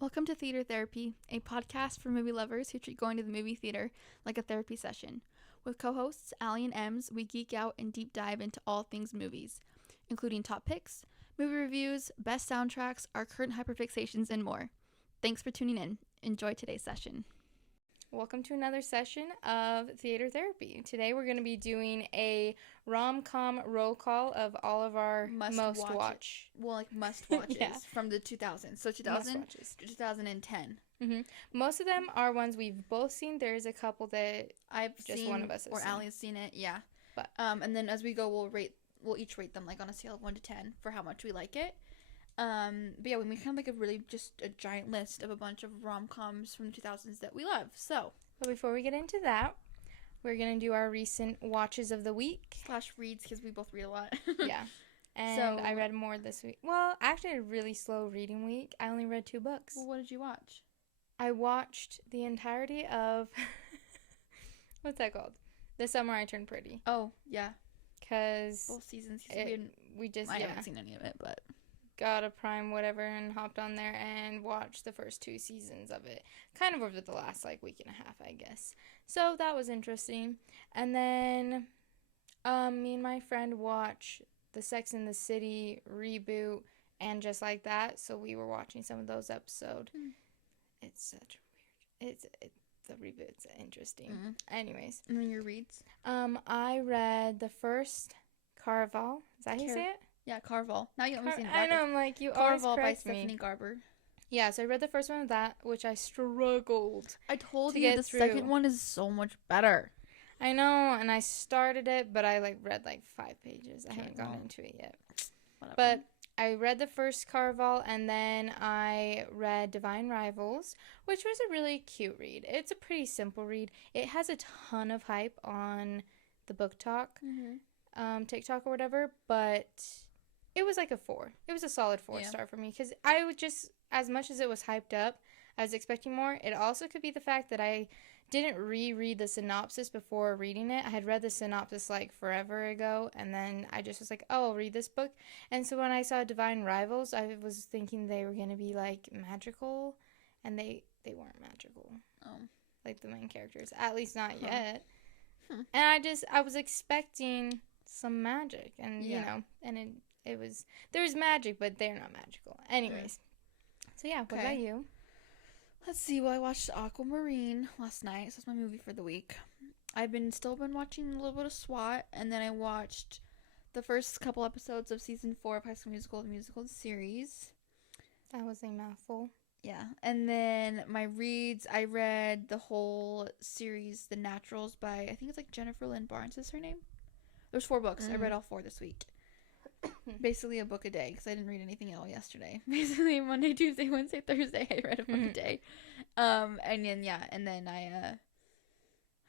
Welcome to Theater Therapy, a podcast for movie lovers who treat going to the movie theater like a therapy session. With co-hosts Aly and Ems, we geek out and deep dive into all things movies, including top picks, movie reviews, best soundtracks, our current hyperfixations, and more. Thanks for tuning in. Enjoy today's session. Welcome to another session of Theater Therapy. Today we're going to be doing a RomCom roll call of all of our must watch. Must watches Yeah. from the 2000s. So 2000 to 2010. Mm-hmm. Most of them are ones we've both seen. There's a couple that I've just seen, one of us has or seen. Ally's seen it. Yeah. But and then as we go, we'll each rate them like on a scale of 1 to 10 for how much we like it. But yeah, we made kind of like a giant list of a bunch of rom-coms from the 2000s that we love. So, but before we get into that, we're gonna do our recent watches of the week / reads, because we both read a lot. Yeah, and I read more this week. Well, actually, a really slow reading week. I only read 2 books. Well, what did you watch? I watched the entirety of what's that called? The Summer I Turned Pretty. Oh yeah, because both seasons. I haven't seen any of it, but got a Prime whatever and hopped on there and watched the first 2 seasons of it, kind of over the last week and a half, I guess. So that was interesting. And then me and my friend watched the Sex and the City reboot and Just Like That, so we were watching some of those episodes. It's such weird. The reboot's interesting. Anyways, and then your reads. I read the first Carval. Is that how you say it? Yeah, Carval. Now you let me see it. I know, I'm like, you Carval always correct by me. Stephanie Garber. Yeah, so I read the first one of that, which I struggled. I told to you get the through. second one is so much better. I know, and I started it, but I read 5 pages. I haven't gotten into it yet. Whatever. But I read the first Carval, and then I read Divine Rivals, which was a really cute read. It's a pretty simple read. It has a ton of hype on the Book Talk, TikTok or whatever, but it was like a 4. It was a solid 4-star for me, because I would just, as much as it was hyped up, I was expecting more. It also could be the fact that I didn't reread the synopsis before reading it. I had read the synopsis forever ago, and then I just was like, oh, I'll read this book. And so when I saw Divine Rivals, I was thinking they were going to be magical, and they weren't magical. The main characters, at least not yet. And I was expecting some magic, and and it was, there was magic, but they're not magical. Anyways, so yeah, what about you? Let's see. Well, I watched Aquamarine last night, so that's my movie for the week. I've still been watching a little bit of SWAT, and then I watched the first couple episodes of season 4 of High School Musical, the musical series. That was a mouthful. Yeah, and then my reads, I read the whole series, The Naturals, by, I think it's Jennifer Lynn Barnes is her name. There's 4 books. I read all 4 this week. Basically a book a day, because I didn't read anything at all yesterday. Basically Monday, Tuesday, Wednesday, Thursday, I read a book a day. And then I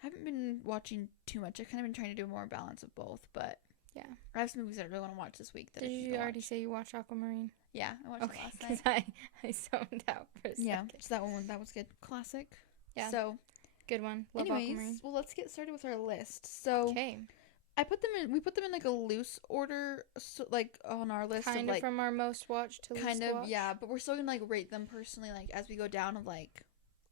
haven't been watching too much. I've kind of been trying to do more balance of both, but yeah, I have some movies that I really want to watch this week. Did you already say you watched Aquamarine? Yeah, I watched it last night. Because I zoned out for a second. Yeah, so that was good. Classic. Yeah. So good one. Love anyways, Aquamarine. well, let's get started with our list. So okay. We put them in a loose order, so on our list kind of from our most watched to least kind of watched. Yeah, but we're still gonna rate them personally as we go down of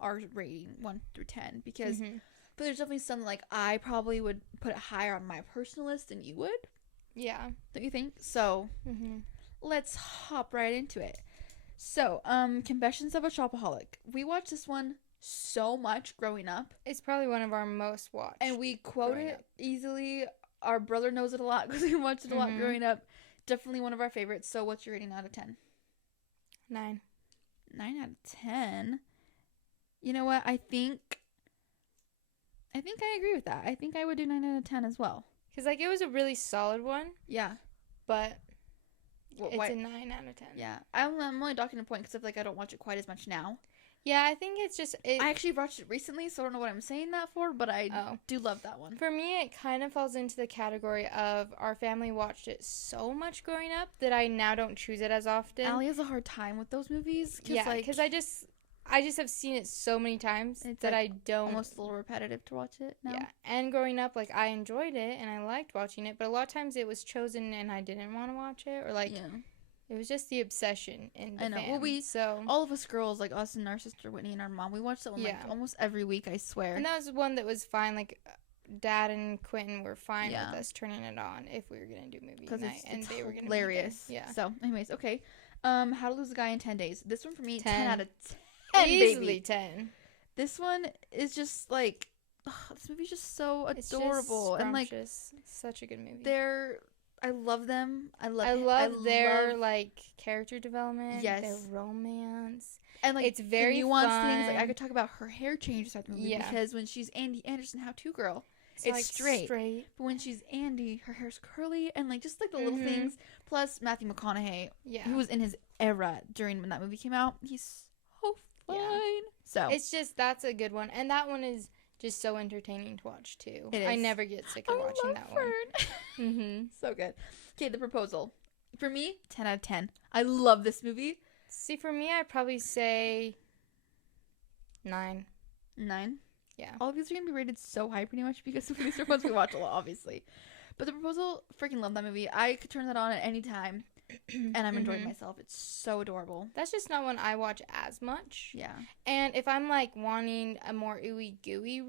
our rating 1 through 10, because but there's definitely some I probably would put it higher on my personal list than you would. Yeah, don't you think? So let's hop right into it. So Confessions of a Shopaholic. We watched this one so much growing up. It's probably one of our most watched, and we quote it easily. Our brother knows it a lot because we watched it a lot growing up. Definitely one of our favorites. So what's your rating out of 10? 9. 9 out of 10? You know what? I think I agree with that. I think I would do 9 out of 10 as well. Because it was a really solid one. Yeah. But it's a 9 out of 10. Yeah. I'm only docking a point because I don't watch it quite as much now. Yeah, I think it's just... I actually watched it recently, so I don't know what I'm saying that for, but I do love that one. For me, it kind of falls into the category of our family watched it so much growing up that I now don't choose it as often. Allie has a hard time with those movies. Because I just have seen it so many times that I don't... almost a little repetitive to watch it now. Yeah, and growing up, I enjoyed it and I liked watching it, but a lot of times it was chosen and I didn't want to watch it, or It was just the obsession in the I know. fam. Well, so all of us girls, like us and our sister Whitney and our mom, we watched that one like almost every week, I swear. And that was one that was fine. Like, Dad and Quentin were fine Yeah. with us turning it on if we were going to do movie Because night. it's they were going to hilarious. Yeah. So, anyways, okay. How to Lose a Guy in 10 Days. This one for me, 10 out of 10, Easily baby. 10. This one is just like, this movie's just so adorable. It's and like, such a good movie. I love them. I love their like character development. Yes. Their romance. And like, it's very nuanced fun. things. Like, I could talk about her hair changes throughout the movie because when she's Andy Anderson, How To Girl, it's like straight. But when she's Andy, her hair's curly and like just like the little things. Plus Matthew McConaughey, he was in his era during when that movie came out. He's so fine. Yeah. So it's just that's a good one, and that one is just so entertaining to watch too. It is. I never get sick of watching that one. So good. Okay, The Proposal. For me, 10 out of 10. I love this movie. See, for me, I'd probably say 9. 9? Yeah. All of these are going to be rated so high pretty much because these are ones we watch a lot, obviously. But The Proposal, freaking love that movie. I could turn that on at any time, and I'm enjoying myself. It's so adorable. That's just not one I watch as much. Yeah. And if I'm, like, wanting a more ooey-gooey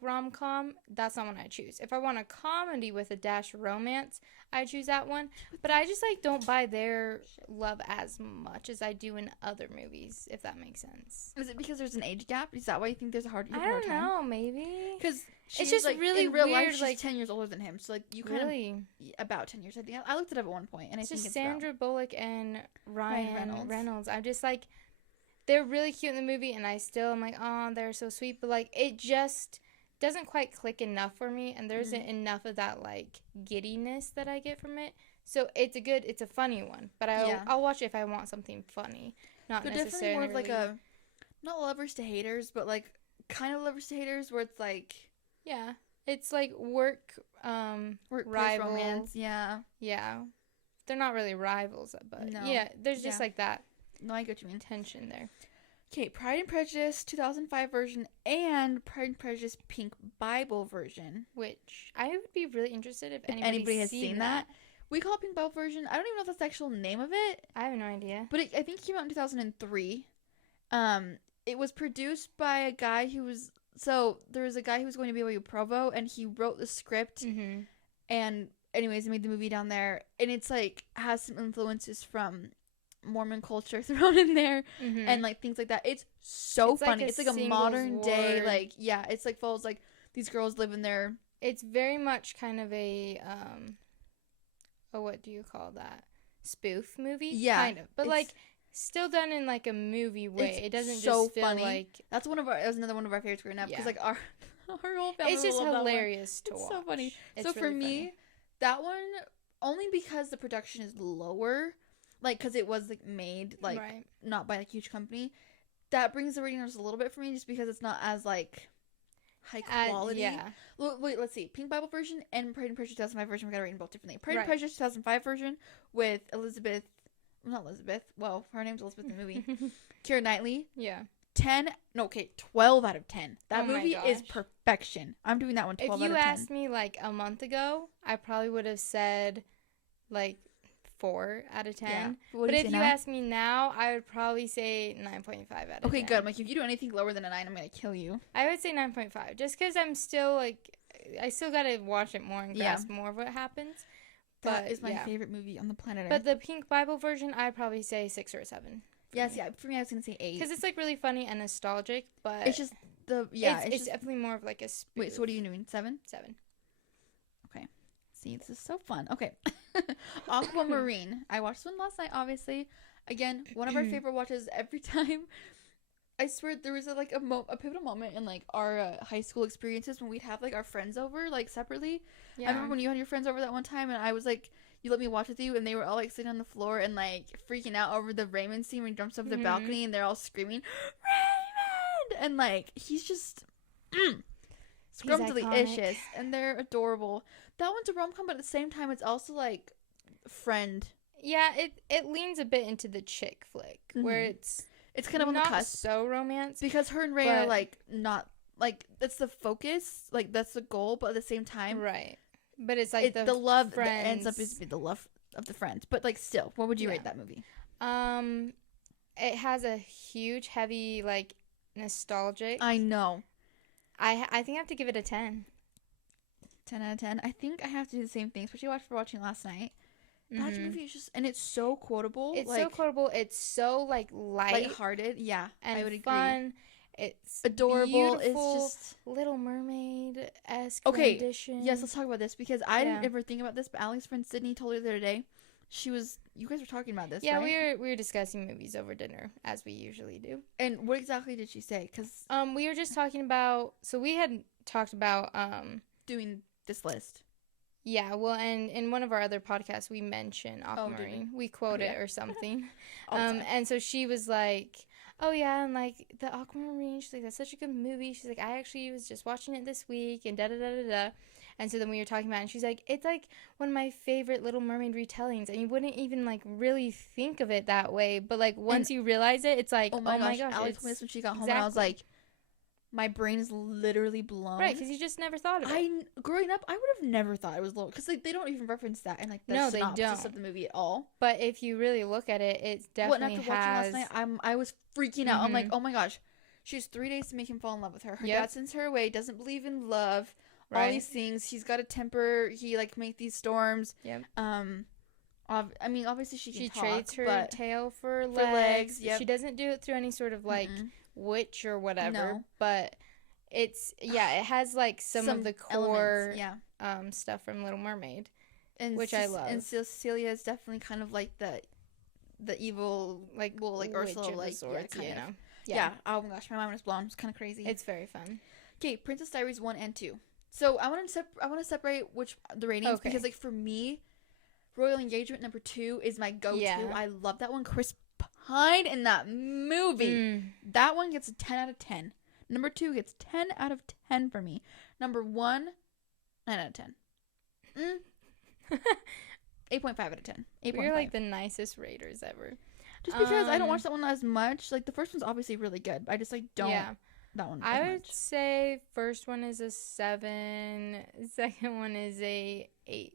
rom-com, that's not one I choose. If I want a comedy with a dash of romance, I choose that one. But I just, like, don't buy their love as much as I do in other movies, if that makes sense. Is it because there's an age gap? Is that why you think there's a hard time? I don't know, maybe. Because it's just like, really in real weird, life, she's like 10 years older than him. So, like, you kind of... About 10 years, I think. I looked it up at one point, and I think just it's Sandra Bullock and Ryan Reynolds. I'm just, like... They're really cute in the movie, and I still am like, oh, they're so sweet. But, like, it just doesn't quite click enough for me, and there isn't enough of that, like, giddiness that I get from it. So it's a funny one. But I'll watch it if I want something funny. Not They're necessarily definitely more of like a, not lovers to haters, but, like, kind of lovers to haters where it's, like... Yeah. It's, like, work rival. Romance, yeah. Yeah. They're not really rivals, but, no. yeah, there's just, like, that. No, I get what you mean. Tension there. Okay, Pride and Prejudice 2005 version and Pride and Prejudice Pink Bible version. Which I would be really interested if anybody has seen that. We call it Pink Bible version. I don't even know if that's the actual name of it. I have no idea. But I think it came out in 2003. It was produced by a guy who was... So, there was a guy who was going to BYU Provo, and he wrote the script. Mm-hmm. And anyways, he made the movie down there. And it's, like, has some influences from... Mormon culture thrown in there and like things like that. It's so funny. It's like a modern day, like, yeah, it's like follows like these girls live in there. It's very much kind of a what do you call that, spoof movie? Yeah, kind of, but like still done in like a movie way. It doesn't so just feel funny. Like that was another one of our favorites growing up because like our whole family, it's just hilarious to watch. It's so funny. It's so really for me funny. That one, only because the production is lower, like, because it was, like, made, like, not by, like, a huge company. That brings the rating numbers a little bit for me just because it's not as, like, high quality. Yeah. Wait, let's see. Pink Bible version and Pride and Prejudice 2005 version, we gotta rate them both differently. Pride and Prejudice 2005 version with well, her name's Elizabeth in the movie. Keira Knightley. Yeah. 12 out of 10. That movie gosh. is perfection. I'm doing that one 12 out of 10. If you asked me, like, a month ago, I probably would have said, like, 4 out of 10. Yeah. But if you ask me now, I would probably say 9.5 out of 10. Okay, good. Like, if you do anything lower than a 9, I'm gonna kill you. I would say 9.5, just because I'm still, like, I still gotta watch it more and grasp more of what happens. That is my favorite movie on the planet Earth. But the Pink Bible version, I'd probably say 6 or 7. Yes, yeah. For me, I was gonna say 8. Because it's, like, really funny and nostalgic, but... It's just it's definitely more of, like, a spoof. Wait, so what are you doing? 7? 7. Okay. See, this is so fun. Okay. Aquamarine. I watched this one last night, obviously. Again, one of our favorite watches every time. I swear there was a pivotal moment in like our high school experiences when we'd have like our friends over like separately. Yeah. I remember when you had your friends over that one time and I was like, you let me watch with you and they were all like sitting on the floor and like freaking out over the Raymond scene when he jumps over the balcony and they're all screaming, Raymond! And like, he's just scrumptious and they're adorable. That one's a rom-com, but at the same time it's also like friend. Yeah, it leans a bit into the chick flick where it's kind of on the cusp. Not so romance. Because her and Ray are, like, not, like, that's the focus. Like, that's the goal, but at the same time. Right. But it's, like, the love that ends up is the love of the friends, but like still, what would you rate that movie? It has a huge, heavy, like, nostalgic. I know. I think I have to give it a 10. 10 out of 10. I think I have to do the same thing, especially after watching last night. That movie is just, and it's so quotable. It's so quotable. It's so, like, lighthearted. Yeah, and I would fun. agree. It's adorable. Beautiful, it's just Little Mermaid-esque rendition. Yes, let's talk about this because I didn't ever think about this, but Aly's friend Sydney told her the other day. You guys were talking about this, right? Yeah, we were discussing movies over dinner, as we usually do. And what exactly did she say? Because we were just talking about, so we had talked about doing this list. Yeah, well, and in one of our other podcasts, we mentioned Aquamarine. We quote it or something. And so she was like, oh, yeah, and, like, the Aquamarine, she's like, that's such a good movie. She's like, I actually was just watching it this week, and da-da-da-da-da. And so then we were talking about it, and she's like, it's, like, one of my favorite Little Mermaid retellings, and you wouldn't even, like, really think of it that way. But, like, once you realize it, it's like, oh, my gosh. Aly told me this when she got home, and I was like, my brain is literally blown. Right, because you just never thought of it. Growing up, I would have never thought it was little, because like, they don't even reference that in like the synopsis of the movie at all. But if you really look at it, it's definitely after watching last night, I was freaking out. I'm like, oh my gosh, she has 3 days to make him fall in love with her. Her dad sends her away, doesn't believe in love, all these things. He's got a temper. He like make these storms. Yep. I mean, obviously she talk, trades her tail for legs. Yep. She doesn't do it through any sort of like witch or whatever, but it's it has like some of the core stuff from Little Mermaid, which I love. And Cecilia is definitely kind of like the evil like Ursula like sorts, kind of. Yeah. Oh my gosh, my mind was blown. It's kind of crazy. It's very fun. Okay, Princess Diaries 1 and 2. So I want to separate the ratings because like for me, Royal Engagement number 2 is my go-to. I love that one. Chris Pine in that movie. That one gets a 10 out of 10. Number 2 gets 10 out of 10 for me. Number 1, 9 out of 10. 8.5 out of 10. 8.5. You're like the nicest raters ever. Just because I don't watch that one as much. Like the first one's obviously really good. I just like don't that one. I would say first one is a 7. Second one is a 8.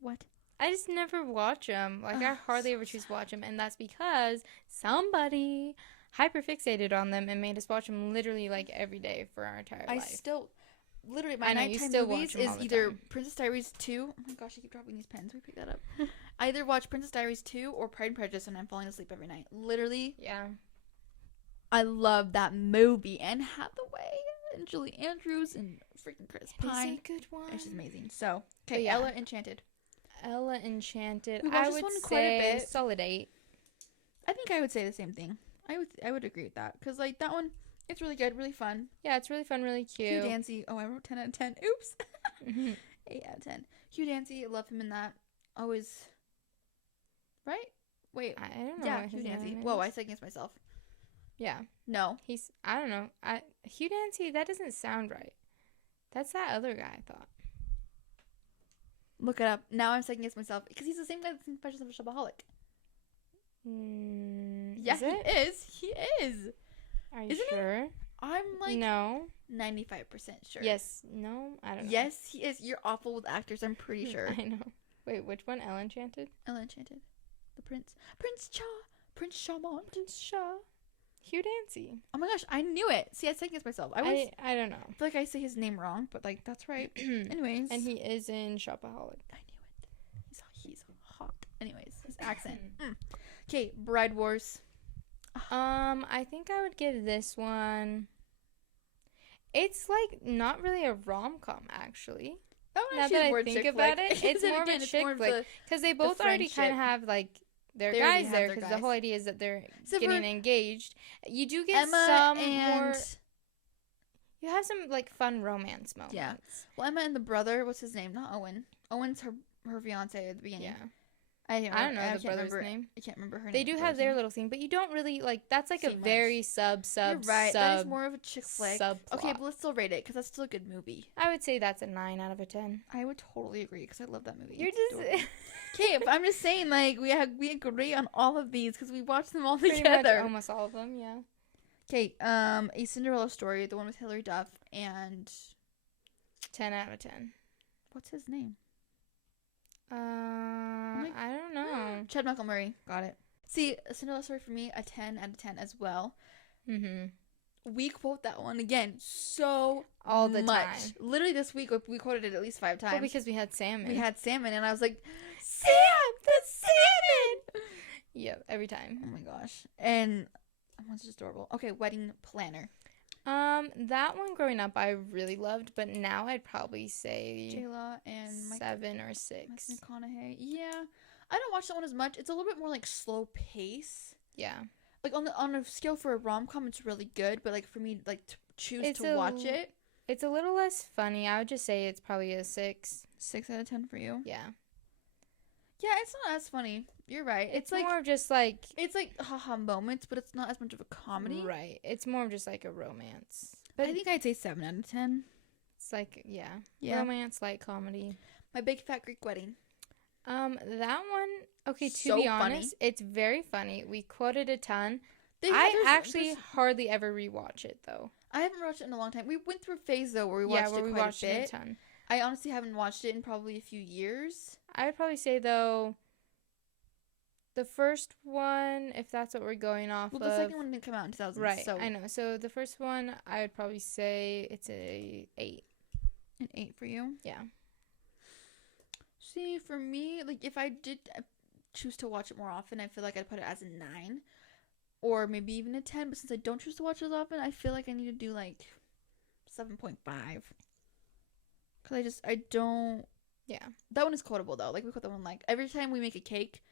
What? I just never watch them. Like I hardly ever choose to watch them, and that's because somebody hyperfixated on them and made us watch them literally like every day for our entire life. I still, literally, my nighttime movies is either Princess Diaries 2. Oh my gosh, I keep dropping these pens. We pick that up. I either watch Princess Diaries 2 or Pride and Prejudice, and I'm falling asleep every night. Literally. Yeah. I love that movie. Anne Hathaway and Julie Andrews and freaking Chris Pine. It's a good one. It's just amazing. So, okay, Ella Enchanted. Ella Enchanted. I would say solid 8. I think I would say the same thing. I would agree with that because like that one, it's really good, really fun. Yeah, it's really fun, really cute. Hugh Dancy. Oh, I wrote 10 out of 10. Oops. 8 out of 10. Hugh Dancy. I love him in that. Always. Right? Wait. I don't know. Yeah, Hugh Dancy. Whoa, I said against myself. Yeah. No. I don't know. Hugh Dancy. That doesn't sound right. That's that other guy. I thought. Look it up. Now I'm second guessing myself because he's the same guy that's in Special Shopaholic. Yeah, he is. He is. Are you sure? I'm like 95% sure. Yes. No. I don't know. Yes, he is. You're awful with actors. I'm pretty sure. I know. Wait, which one? Ella Enchanted? Ella Enchanted. The Prince. Prince Charmant. Prince Shaw. Hugh Dancy. Oh my gosh, I knew it. See, I second guessed myself. I don't know. I feel like I say his name wrong, but like that's right. Anyways. And he is in Shopaholic. I knew it. He's hot. Anyways, his accent. Okay, Bride Wars. I think I would give this one. It's like not really a rom-com actually. Now that I think about it, it's more of a chick flick because they both already kind of have like their guys there because the whole idea is that they're getting engaged. You do get some more. You have some like fun romance moments. Yeah. Well, Emma and the brother, what's his name? Not Owen. Owen's her fiance at the beginning. Yeah. I don't know the brother's name. I can't remember her name. They do have their little thing, but you don't really like. That's like a very sub. You're right. That is more of a chick flick. Subplot. Okay, but let's still rate it because that's still a good movie. I would say that's a 9 out of a 10. I would totally agree because I love that movie. You're just okay. But I'm just saying, like we agree on all of these because we watched them all pretty together. Much almost all of them, yeah. Okay. A Cinderella Story, the one with Hilary Duff and 10 out of 10. What's his name? I don't know. Chad Michael Murray. Got it. See, a Cinderella Story for me, a 10 out of 10 as well. Mm-hmm. We quote that one again so All the much. time. Literally this week, we quoted it at least 5 times. Well, because we had salmon. And I was like, Sam, the salmon! Yep, every time. Oh my gosh. And that one's just adorable. Okay, Wedding Planner. That one growing up I really loved, but now I'd probably say J-Law and 7 or 6. Mike McConaughey. Yeah. I don't watch that one as much. It's a little bit more like slow pace. Yeah. Like on a scale for a rom-com, it's really good, but like for me, like to choose to watch it, it's a little less funny. I would just say it's probably a 6. 6 out of 10 for you. Yeah. Yeah, it's not as funny. You're right. It's like more of just like it's like haha moments, but it's not as much of a comedy. Right. It's more of just like a romance. But I think I'd say 7 out of 10. It's like yeah. Romance, light comedy. My Big Fat Greek Wedding. That one. Okay, to So be honest, funny. it's very funny. We quoted a ton. I actually hardly ever rewatch it though. I haven't watched it in a long time. We went through a phase though where we watched it quite a bit. A ton. I honestly haven't watched it in probably a few years. I would probably say though, the first one, if that's what we're going off of. Well, the second one didn't come out in 2000. Right, so I know. So the first one, I would probably say it's a 8. An 8 for you? Yeah. See, for me, like if I did choose to watch it more often, I feel like I'd put it as a 9. Or maybe even a 10. But since I don't choose to watch it as often, I feel like I need to do like 7.5. Because I don't... Yeah. That one is quotable though. Like we quote that one like every time we make a cake,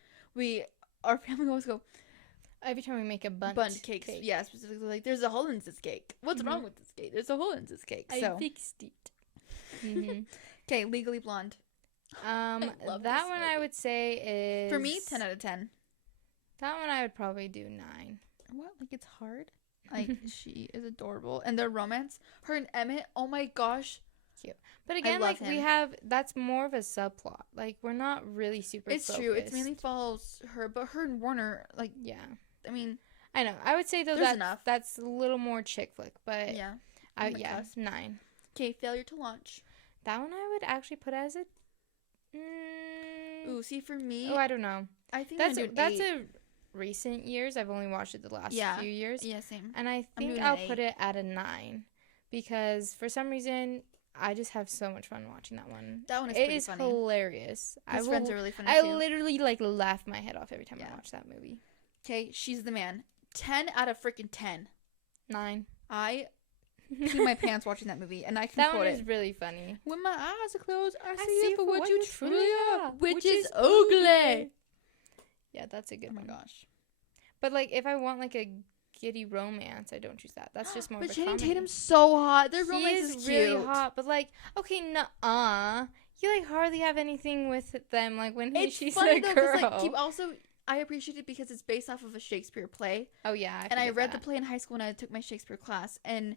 our family always go, every time we make a bundt cake. cake. Yeah, specifically like there's a hole in this cake. What's wrong with this cake? There's a hole in this cake. I fixed it. Mm-hmm. Okay, Legally Blonde. That one I would say is for me 10 out of 10. That one I would probably do 9. What? Like it's hard. Like she is adorable, and their romance, her and Emmett. Oh my gosh. Cute. But again, like we have, that's more of a subplot. Like we're not really super focused. True. It mainly follows her, but her and Warner, like, yeah. I mean, I know. I would say though that's a little more chick flick, but yeah. 9. Okay, Failure to Launch. That one I would actually put as a. Ooh, see for me. Oh, I don't know. I think that's a recent years. I've only watched it the last few years. Yeah, same. And I think I'll put it at a 9 because for some reason. I just have so much fun watching that one. That one is pretty funny. It is hilarious. His friends are really funny too. I literally like laugh my head off every time I watch that movie. Okay, She's the Man. 10 out of freaking 10. 9. I pee my pants watching that movie, and I can quote it. That one is really funny. When my eyes are closed, I see you for what you truly are, which is ugly. Yeah, that's a good one. Oh my gosh. But like, if I want like a giddy romance, I don't choose that. That's just more of a comedy. But Channing Tatum's so hot. Their romance is cute. Really hot, but like, okay, nuh-uh. You like hardly have anything with them. Like when she's a girl. Like, I appreciate it because it's based off of a Shakespeare play. Oh yeah, I read the play in high school when I took my Shakespeare class, and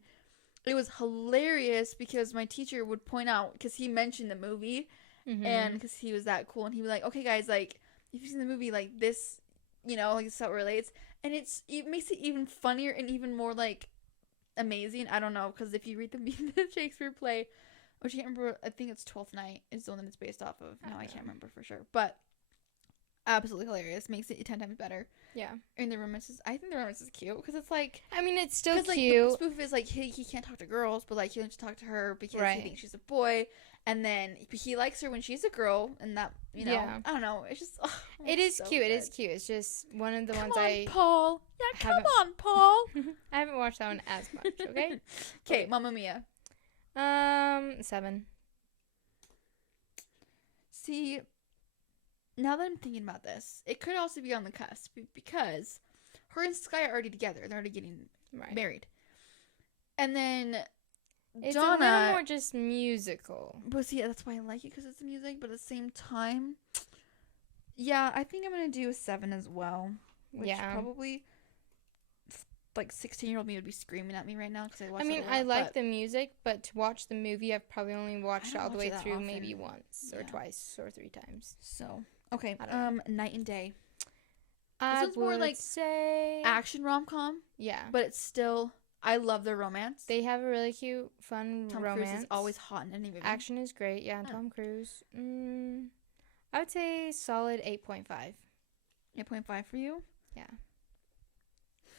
it was hilarious because my teacher would point out because he mentioned the movie, and because he was that cool, and he was like, "Okay, guys, like if you've seen the movie, like this, like this is how it relates." And it makes it even funnier and even more, like, amazing. I don't know, because if you read the Shakespeare play, which I can't remember, I think it's Twelfth Night is the one that it's based off of. No, I can't remember for sure. But absolutely hilarious. Makes it 10 times better. Yeah. And I think the romance is cute, because it's like... I mean, it's still cute. Like, the spoof is, like, he can't talk to girls, but, like, he wants to talk to her because he thinks she's a boy. And then he likes her when she's a girl, and that, I don't know. It's just... Oh, it is so cute. Good. It is cute. It's just one of the ones I... Paul. Yeah, come on, Paul. I haven't watched that one as much, okay? Okay, Mamma Mia. 7. See, now that I'm thinking about this, it could also be on the cusp, because her and Sky are already together. They're already getting married. And then... It's Donna, a little more just musical. But see, that's why I like it, because it's music. But at the same time, yeah, I think I'm gonna do a 7 as well. Which probably, like 16-year-old me would be screaming at me right now because I watched. I like the music, but to watch the movie, I've probably only watched it all the way through maybe once or twice or 3 times. So okay, Night and Day. This one's more like say action rom-com. Yeah, but it's still. I love their romance. They have a really cute, fun romance. Tom Cruise is always hot in any movie. Action is great. Yeah, Tom Cruise. I would say solid 8.5. 8.5 for you? Yeah.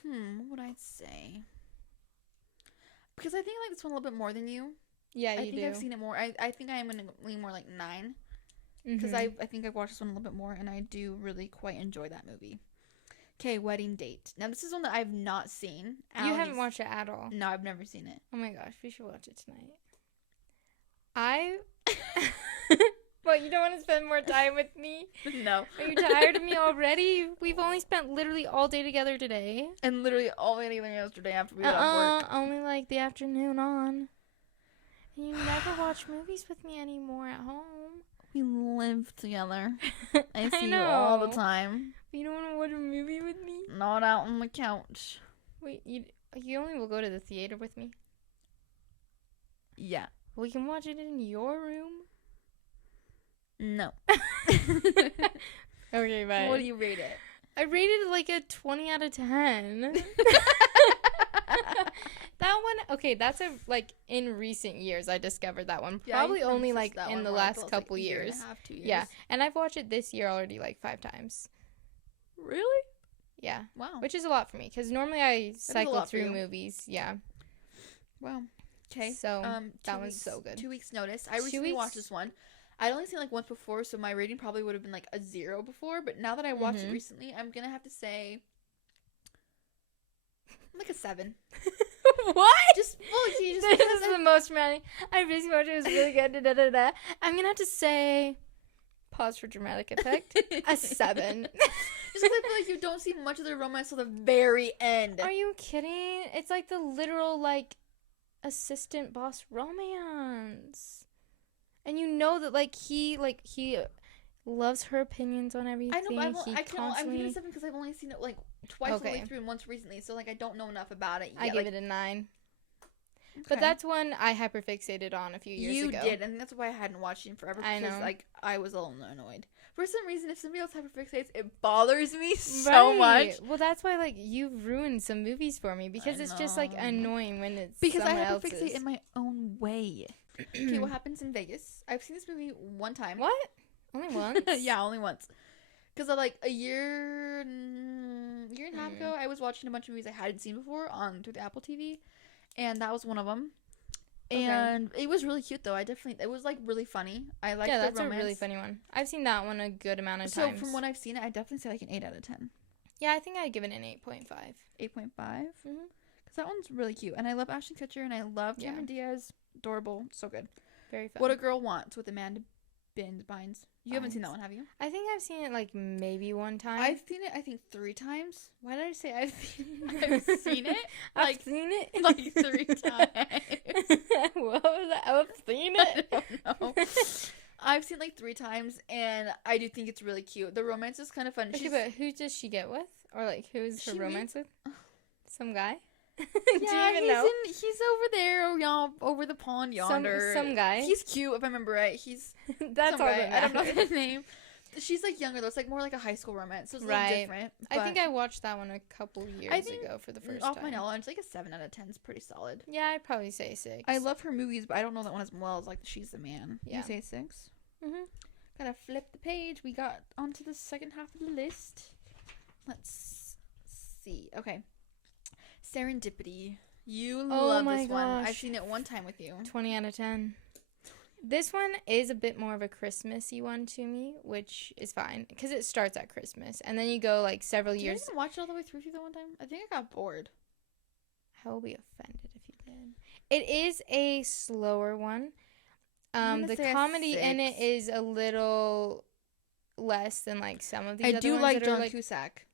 What would I say? Because I think I like this one a little bit more than you. Yeah, I you think do. I've seen it more. I think I am going to lean more like 9. Because I think I've watched this one a little bit more, and I do really quite enjoy that movie. Okay, Wedding Date. Now, this is one that I've not seen. You haven't watched it at all? No, I've never seen it. Oh my gosh, we should watch it tonight. What, you don't want to spend more time with me? No. Are you tired of me already? We've only spent literally all day together today. And literally all anything yesterday after we got off work. Only like the afternoon on. And you never watch movies with me anymore at home. We live together. I see know. you all the time. But you don't want to watch a movie with me? Not out on the couch. Wait, you only will go to the theater with me? Yeah. We can watch it in your room? No. Okay, bye. What do you rate it? I rated it like a 20 out of 10. That one, okay, that's like in recent years I discovered that one. Probably only like in the last couple years. Half, 2 years. Yeah, and I've watched it this year already like 5 times. Really? Yeah. Wow. Which is a lot for me because normally I cycle through you. movies. Yeah. Wow. Okay. So that one's so good. 2 weeks notice. I recently watched this one. I'd only seen like once before, so my rating probably would have been like a 0 before. But now that I watched it recently, I'm gonna have to say like a 7. What? Just this is the most dramatic. I recently watched it. It was really good. Da, da, da. I'm gonna have to say, pause for dramatic effect, a 7. Just because I feel like you don't see much of the romance till the very end. Are you kidding? It's like the literal like assistant boss romance. And you know that he loves her opinions on everything. I know, I'm giving it a 7 because I've only seen it like twice all the way through and once recently, so like I don't know enough about it yet. I give it a 9. Okay. But that's one I hyperfixated on a few years ago. You did, and that's why I hadn't watched it in forever because like I was a little annoyed. For some reason, if somebody else hyperfixates, it bothers me so much. Well, that's why like you've ruined some movies for me because it's just like annoying when it's because I else's. hyperfixate in my own way. Okay, what happens in Vegas? I've seen this movie one time. What? Only once? Yeah, only once. Because like a year and a half ago, I was watching a bunch of movies I hadn't seen before through the Apple TV, and that was one of them. And it was really cute though. It was like really funny. I liked the romance. Yeah, that's a really funny one. I've seen that one a good amount of times. So from what I've seen it, I definitely say like an 8 out of 10. Yeah, I think I'd give it an 8.5. 8.5? Because that one's really cute. And I love Ashton Kutcher and I love Cameron Diaz. Adorable. So good. Very fun. What a Girl Wants with Amanda Bynes. You haven't seen that one, have you? I think I've seen it like maybe one time. I've seen it, I think, 3 times. Why did I say I've seen it? I've seen it? I've seen it? Like 3 times. What was that? I've seen it? I don't know. I've seen like 3 times, and I do think it's really cute. The romance is kind of fun. Okay, but who does she get with? Or like, who's her romance with? Some guy? Yeah, do you even know? He's over there, y'all, over the pond yonder. Some guy. He's cute, if I remember right. He's that's all guy. that I don't know his name. She's like younger though. It's like more like a high school romance, so it's a little different. I think I watched that one a couple years ago for the first time. Off my knowledge, like a 7 out of 10 is pretty solid. Yeah, I'd probably say 6. I love her movies, but I don't know that one as well as like She's the Man. Yeah. You say 6? Gotta flip the page. We got onto the second half of the list. Let's see. Okay. Serendipity. You love this one. I've seen it one time with you. 20 out of 10. This one is a bit more of a Christmassy one to me, which is fine because it starts at Christmas and then you go like several years. Did you watch it all the way through the one time? I think I got bored. I will be offended if you did. It is a slower one. The comedy in it is a little less than like some of these. I do like John Cusack.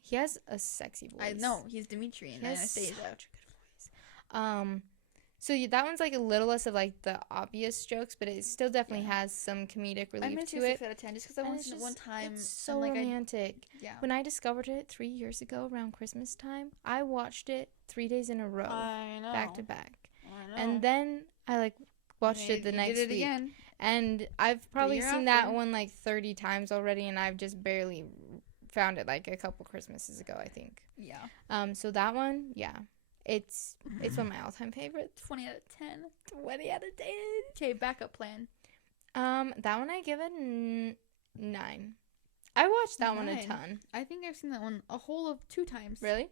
He has a sexy voice. I know he's Dimitri in Anastasia. Such a good voice. So that one's like a little less of like the obvious jokes, but it still definitely has some comedic relief to it. I'm gonna say 6 out of 10 just because I only seen it one time. It's so romantic. When I discovered it 3 years ago around Christmas time, I watched it 3 days in a row, back to back, and then I like watched it the next week. Again. And I've probably seen that one like 30 times already, and I've just barely found it like a couple Christmases ago, I think. Yeah. So that one, it's one of my all-time favorites. 20 out of 10. 20 out of 10. Okay, backup plan. That one I give it 9. I watched that one a 9. ton. I think I've seen that one a whole of 2 times. Really?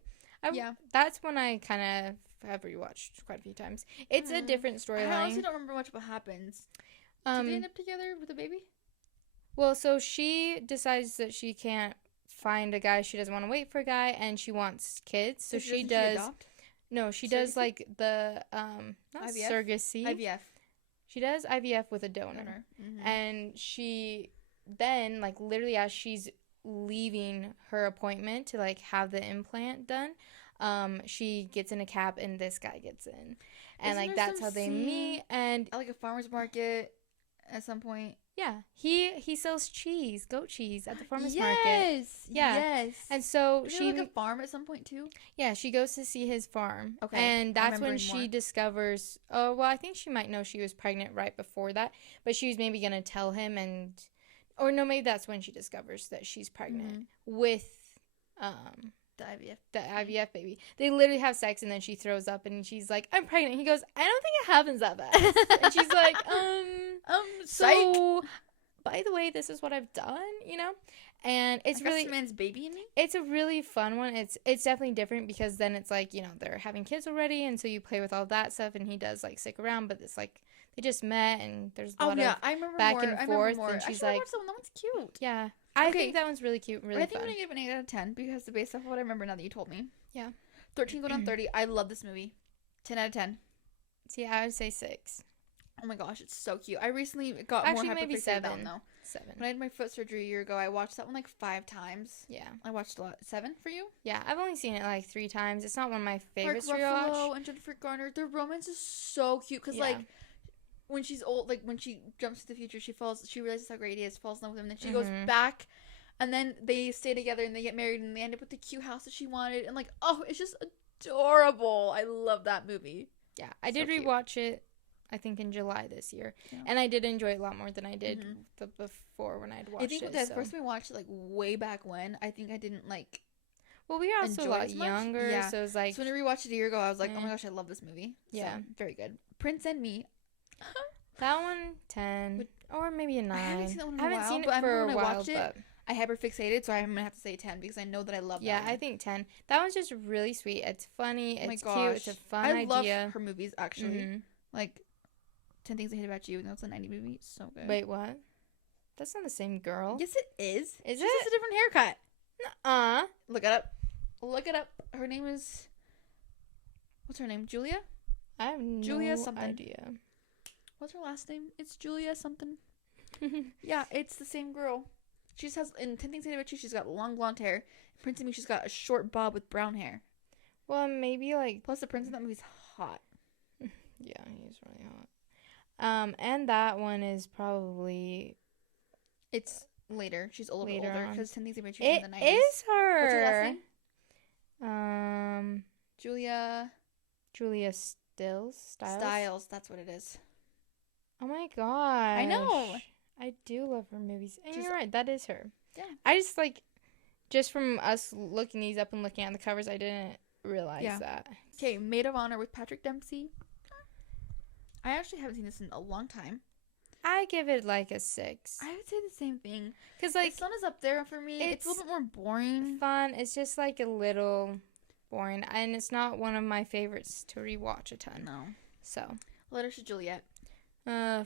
Yeah. That's one I kind of have rewatched quite a few times. It's a different storyline. I honestly don't remember much what happens. Did they end up together with a baby? Well, so she decides that she can't find a guy. She doesn't want to wait for a guy, and she wants kids. So she does. No, she does like the not IVF? surrogacy. IVF. She does IVF with a donor. Mm-hmm. And she then, like, literally as she's leaving her appointment to, like, have the implant done, she gets in a cab and this guy gets in. And, like, that's how they meet. And at, like, a farmer's market at some point. Yeah. He sells cheese, goat cheese at the farmer's market. Yeah. Yes. And so she like a farm at some point, too? Yeah, she goes to see his farm. Okay. And that's when she discovers, oh, well, I think she might know she was pregnant right before that, but she was maybe going to tell him or no, maybe that's when she discovers that she's pregnant with, the IVF baby. They literally have sex and then she throws up and she's like, I'm pregnant. He goes, I don't think it happens that fast. And she's like, so, by the way, this is what I've done, you know? And it's really man's baby in me. It's a really fun one. It's definitely different because then it's like, you know, they're having kids already, and so you play with all that stuff, and he does like stick around, but it's like they just met and there's a lot of back and forth, and she's like, that one's cute. Yeah, I think that one's really cute, really fun. I think I'm gonna give it an 8 out of 10 because based off of what I remember now that you told me. Yeah. 13 going on 30. I love this movie. 10 out of 10. See, I would say 6. Oh my gosh, it's so cute. I recently got actually more maybe 7 though. 7. When I had my foot surgery a year ago, I watched that one like 5 times. Yeah. I watched a lot. 7 for you? Yeah, I've only seen it like 3 times. It's not one of my favorites to Mark Ruffalo watch. and Jennifer Garner, their romance is so cute because like when she's old, like when she jumps to the future, she realizes how great he is, falls in love with him, and then she goes back, and then they stay together and they get married and they end up with the cute house that she wanted, and like, oh, it's just adorable. I love that movie. Yeah, I did rewatch it. I think in July this year, and I did enjoy it a lot more than I did before when I'd watched it. I think the first time we watched it, like way back when, I think I didn't like. Well, we were also a lot younger, so it was like. So when I rewatched it a year ago, I was like, oh my gosh, I love this movie. Yeah, so, very good. Prince and Me. That one 10 or maybe a 9. I haven't seen that one in a while. I haven't seen it for a while, but I hyperfixated, so I'm gonna have to say 10 because I know that I love that. Yeah, I think 10. That one's just really sweet. It's funny. It's cute. It's a fun idea. I love her movies actually. Like 10 Things I Hate About You, and that's a 90 movie. It's so good. Wait, what? That's not the same girl. Yes, it is. Is it? She has a different haircut. Nuh-uh. Look it up. Look it up. Her name is. What's her name? Julia? I have no idea. What's her last name? It's Julia something. Yeah, it's the same girl. She just has in 10 Things I Hate About You. She's got long blonde hair. In Prince and Me, she's got a short bob with brown hair. Well, maybe like. Plus, the prince in that movie's hot. Yeah, he's really hot. And that one is probably. It's later. She's a little bit older because 10 Things I Hate About You is in the 90s. It is her. What's her last name? Julia Stiles. That's what it is. Oh my gosh. I know. I do love her movies. And you're right. That is her. Yeah. I just just from us looking these up and looking at the covers, I didn't realize that. Okay, Maid of Honor with Patrick Dempsey. I actually haven't seen this in a long time. I give it like a 6. I would say the same thing. Because like. The Sun is up there for me. It's a little bit more boring. Fun. It's just like a little boring. And it's not one of my favorites to rewatch a ton. No. So. Letters to Juliet. 5.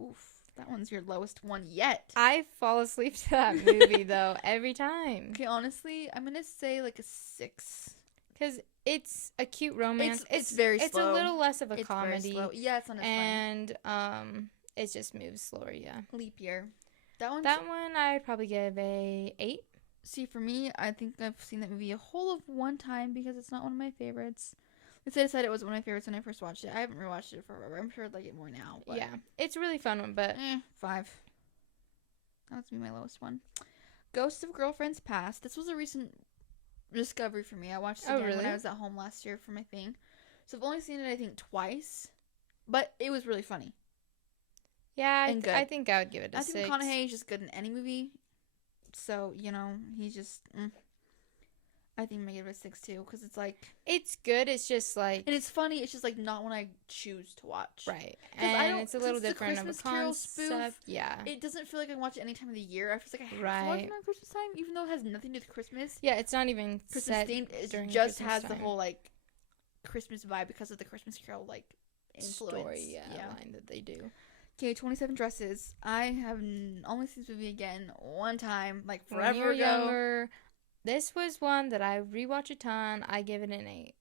Oof. That one's your lowest one yet. I fall asleep to that movie, though, every time. Okay, honestly, I'm going to say like a 6. Because it's a cute romance. It's very slow. It's a little less of a comedy. Very slow. Yeah, it's not as fun. And it just moves slower, yeah. Leap year. That one I'd probably give a 8. See, for me, I think I've seen that movie a whole of one time because it's not one of my favorites. I said it was one of my favorites when I first watched it. I haven't rewatched it forever. I'm sure I'd like it more now. But yeah, it's a really fun one, but 5. That's my lowest one. Ghosts of Girlfriends Past. This was a recent discovery for me. I watched it again when I was at home last year for my thing. So I've only seen it, I think, twice. But it was really funny. Yeah, I think I would give it a 6. McConaughey is just good in any movie. So, you know, he's just... I think I'm gonna give it a 6 too, because it's like It's good. It's just like, and it's funny. It's just like not one I choose to watch. right, I and don't- it's a little since the different of a Christmas Carol concept. spoof, Yeah, It doesn't feel like I can watch it any time of the year. I feel like I have to Right. watch it on Christmas time, even though it has nothing to do with Christmas. yeah. It's not even Christmas set themed. It during just Christmas has time. the whole like Christmas vibe because of the Christmas Carol like influence. story, line that they do. Okay, 27 Dresses. I have only seen this movie again one time, like When forever you were ago. younger, this was one that I rewatch a ton. I give it an 8.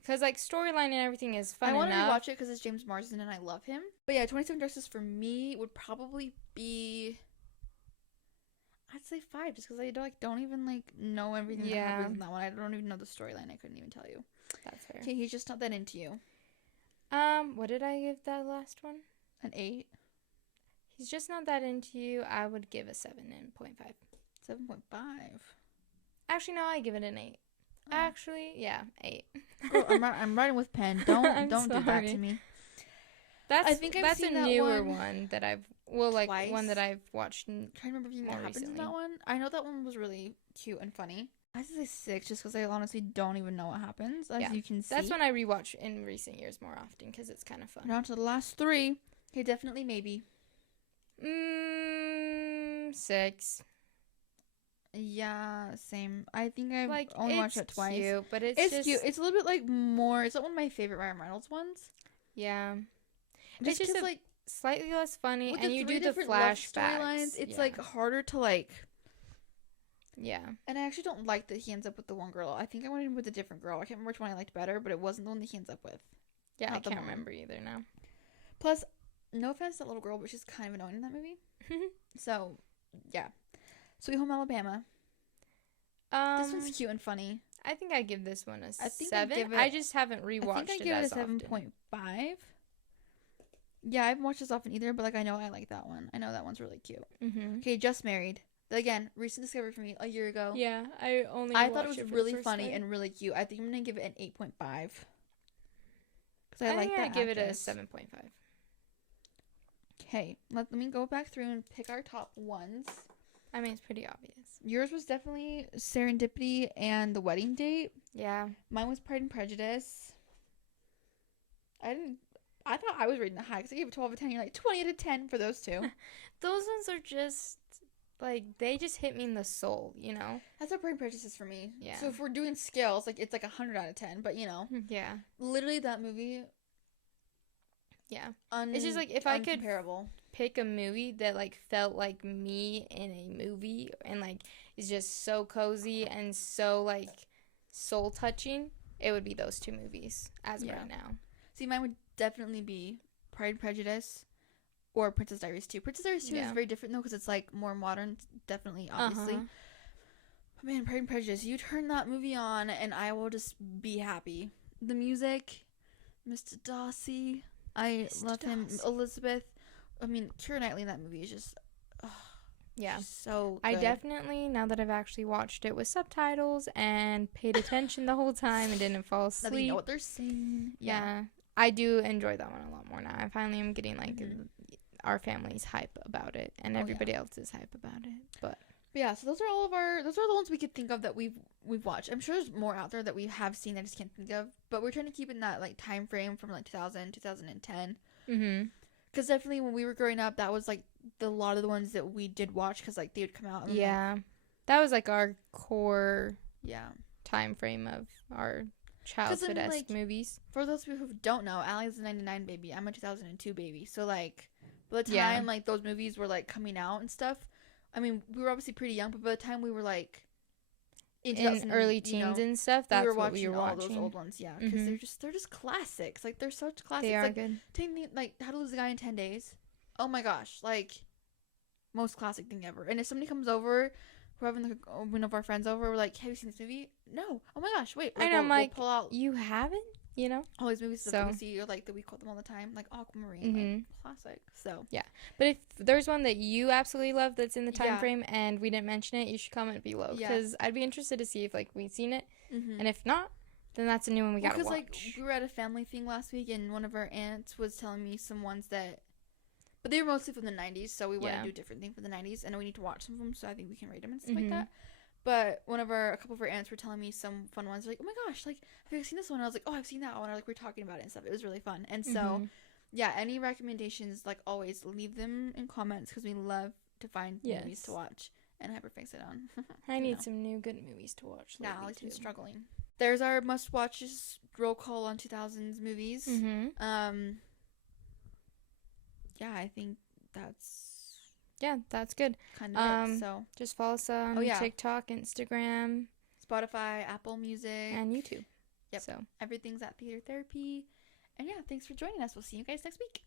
Because, like, storyline and everything is fun I want to enough. rewatch it because it's James Marsden and I love him. But yeah, 27 Dresses for me would probably be, I'd say 5, just because I don't even like know everything that happens in that one. I don't even know the storyline. I couldn't even tell you. That's fair. Okay, he's just not that into you. What did I give that last one? An 8, He's just not that into you. I would give a 7.5. 7.5. Actually, no, I give it an 8. Oh. Actually, yeah, 8. Girl, I'm writing with pen. Don't do that sorry. to me. That's I think I've that's seen a that newer one one that I've one twice. that I've watched. I'm trying to remember everything that More happens in recently. that one. I know that one was really cute and funny. I say 6 just because I honestly don't even know what happens, as Yeah, you can see. That's one I rewatch in recent years more often because it's kind of fun. Down to the last 3. Okay, definitely maybe. 6. Yeah, same. I think I've Like, only watched it it's twice. cute, but it's It's just cute. It's a little bit like more. It's not one of my favorite Ryan Reynolds ones. yeah. Just It's just because like slightly less funny, with and the you 3 do the different love flashbacks. storylines, it's yeah. like harder to like. Yeah. And I actually don't like that he ends up with the one girl. I think I wanted him with a different girl. I can't remember which one I liked better, but it wasn't the one that he ends up with. Yeah, Not I the can't mom. remember either now. Plus, no offense to that little girl, but she's kind of annoying in that movie. So, yeah. Sweet Home Alabama. This one's cute and funny. I think I give this one a I think I'd 7. give it- I just haven't rewatched I think I give it a as often. 7.5. Yeah, I haven't watched this often either, but like I know I like that one. I know that one's really cute. Mm-hmm. Okay, Just Married. Again, recent discovery for me a year ago. Yeah, I thought I thought it watched was for really the first funny time. and really cute. I think I'm gonna give it an 8.5. Because I I like think that. I'd give it a actress. 7.5. Okay, let me go back through and pick our top ones. I mean, it's pretty obvious. Yours was definitely Serendipity and The Wedding Date. Yeah. Mine was Pride and Prejudice. I thought I was rating that high because I gave it 12 out of 10. You're like 20 out of 10 for those two. Those ones are just, like, they just hit me in the soul, you know? That's how Pride and Prejudice is for me. Yeah. So if we're doing scales, like it's like 100 out of 10. But you know, Yeah. literally that movie. Yeah. It's just like, if I could uncomparable. pick a movie that, like, felt like me in a movie and, like, is just so cozy and so, like, soul touching, it would be those two movies as of right now. See, mine would definitely be Pride and Prejudice or Princess Diaries 2. Princess Diaries 2 is very different, though, because it's, like, more modern, definitely, obviously. But, man, Pride and Prejudice, you turn that movie on, and I will just be happy. The music, Mr. Darcy, I love him. Elizabeth, I mean, Keira Knightley in that movie is just, Yeah. she's so good. I definitely, now that I've actually watched it with subtitles and paid attention the whole time and didn't fall asleep. Now that you know what they're saying. Yeah. I do enjoy that one a lot more now. I finally am getting, like, our family's hype about it and everybody else's hype about it. But yeah, so those are the ones we could think of that we've watched. I'm sure there's more out there that we have seen I just can't think of, but we're trying to keep in that like time frame from like 2000, 2010. Because definitely when we were growing up, that was like a lot of the ones that we did watch because like they would come out. And, that was like our core yeah time frame of our childhood-esque movies. For those people who don't know, Ally's a 99 baby. I'm a 2002 baby. So like by the time like those movies were like coming out and stuff, I mean we were obviously pretty young, but by the time we were like in early teens and stuff, that's what we were watching. All those old ones, yeah, because they're just classics. Like they're such classics. They are like, good. Taking like How to Lose a Guy in 10 Days. Oh my gosh, like most classic thing ever. And if somebody comes over, we're having like, one of our friends over, we're like, have you seen this movie? No. Oh my gosh, wait. Like, I know, I'm like, we'll pull out you haven't? You know? all these movies that we see, or like that we quote them all the time, like Aquamarine, like classic. So yeah, but if there's one that you absolutely love that's in the time frame and we didn't mention it, you should comment below because I'd be interested to see if like we've seen it, and if not, then that's a new one we gotta watch. Because like we were at a family thing last week, and one of our aunts was telling me some ones that, but they were mostly from the 90s, so we want to do a different thing for the 90s, and we need to watch some of them, so I think we can rate them and stuff like that. But a couple of our aunts were telling me some fun ones. They're like, oh my gosh, like, have you seen this one? And I was like, oh, I've seen that one. Or like, we're talking about it and stuff. It was really fun. And so, yeah, any recommendations, like always, leave them in comments because we love to find movies to watch and hyperfixate on. I need some new good movies to watch. Yeah, Alex is struggling. There's our must-watches roll call on 2000s movies. Yeah, I think that's good. Kind of it, so just follow us on TikTok, Instagram, Spotify, Apple Music, and YouTube. Yep. So everything's at Theater Therapy. And yeah, thanks for joining us. We'll see you guys next week.